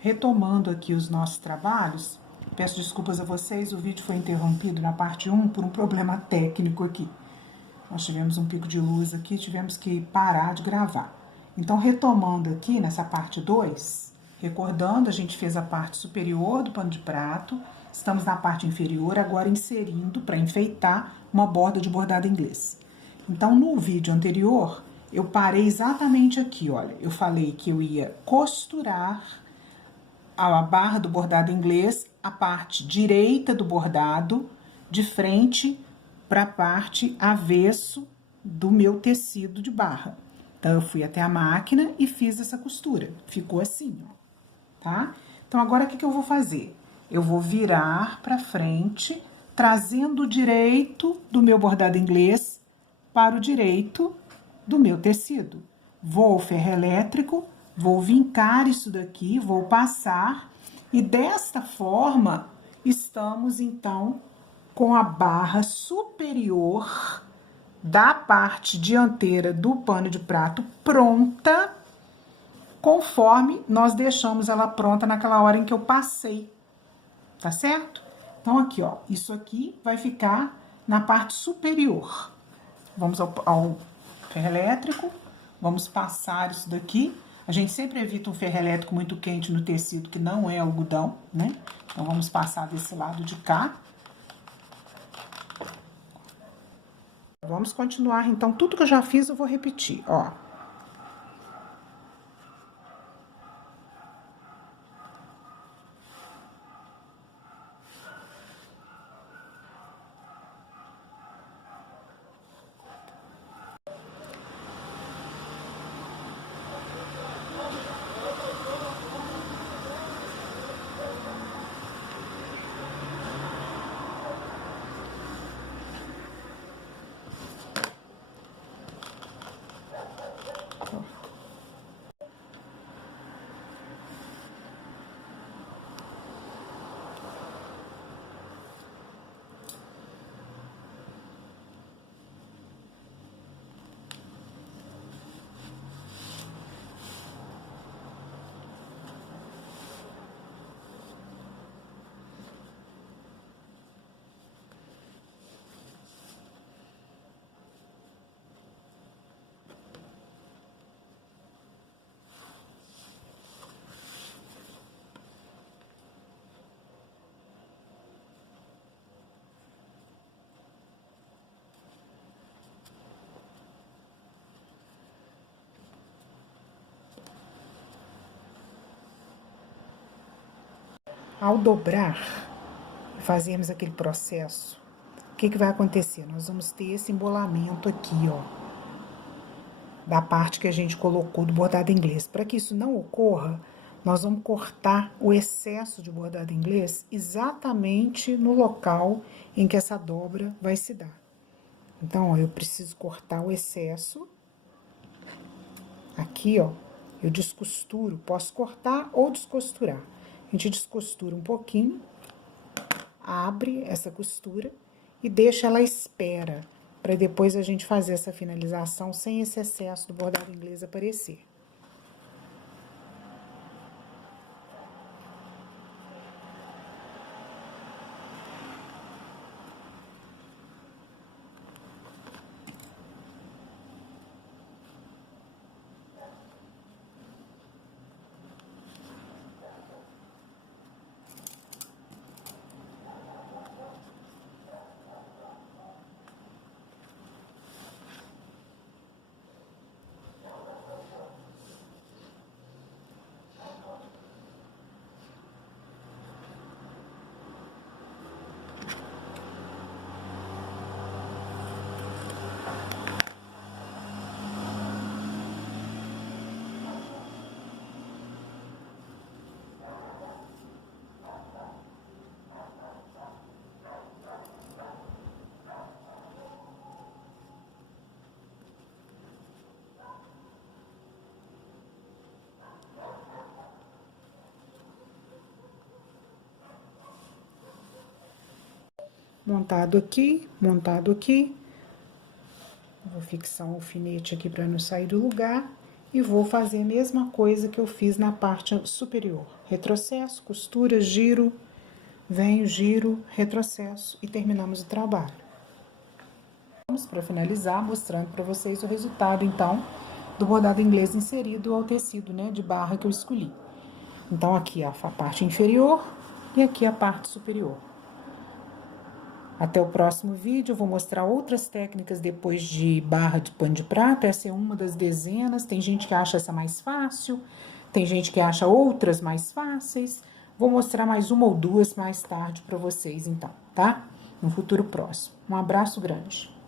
retomando aqui os nossos trabalhos, peço desculpas a vocês, o vídeo foi interrompido na parte 1 por um problema técnico aqui. Nós tivemos um pico de luz aqui, tivemos que parar de gravar. Então, retomando aqui nessa parte 2, recordando, a gente fez a parte superior do pano de prato, estamos na parte inferior, agora inserindo, para enfeitar, uma borda de bordado inglês. Então, no vídeo anterior, eu parei exatamente aqui, olha, eu falei que eu ia costurar a barra do bordado inglês, a parte direita do bordado, de frente para a parte avesso do meu tecido de barra. Então, eu fui até a máquina e fiz essa costura. Ficou assim, ó, tá? Então, agora, o que eu vou fazer? Eu vou virar para frente, trazendo o direito do meu bordado inglês para o direito do meu tecido. Vou ao ferro elétrico, vou vincar isso daqui, vou passar, e desta forma, estamos, então, com a barra superior da parte dianteira do pano de prato pronta, conforme nós deixamos ela pronta naquela hora em que eu passei, tá certo? Então, aqui, ó, isso aqui vai ficar na parte superior. Vamos ao ferro elétrico, vamos passar isso daqui. A gente sempre evita um ferro elétrico muito quente no tecido, que não é algodão, né? Então, vamos passar desse lado de cá. Vamos continuar, então, tudo que eu já fiz eu vou repetir, ó. Ao dobrar, fazermos aquele processo, o que vai acontecer? Nós vamos ter esse embolamento aqui, ó, da parte que a gente colocou do bordado inglês. Para que isso não ocorra, nós vamos cortar o excesso de bordado inglês exatamente no local em que essa dobra vai se dar. Então, ó, eu preciso cortar o excesso. Aqui, ó, eu descosturo, posso cortar ou descosturar. A gente descostura um pouquinho, abre essa costura e deixa ela à espera, para depois a gente fazer essa finalização sem esse excesso do bordado inglês aparecer. Montado aqui, montado aqui. Vou fixar um alfinete aqui para não sair do lugar. E vou fazer a mesma coisa que eu fiz na parte superior. Retrocesso, costura, giro, venho, giro, retrocesso e terminamos o trabalho. Vamos para finalizar mostrando para vocês o resultado, então, do bordado inglês inserido ao tecido, né, de barra que eu escolhi. Então, aqui a parte inferior e aqui a parte superior. Até o próximo vídeo, eu vou mostrar outras técnicas depois de barra de pano de prata. Essa é uma das dezenas. Tem gente que acha essa mais fácil, tem gente que acha outras mais fáceis. Vou mostrar mais uma ou duas mais tarde para vocês, então, tá? No futuro próximo. Um abraço grande.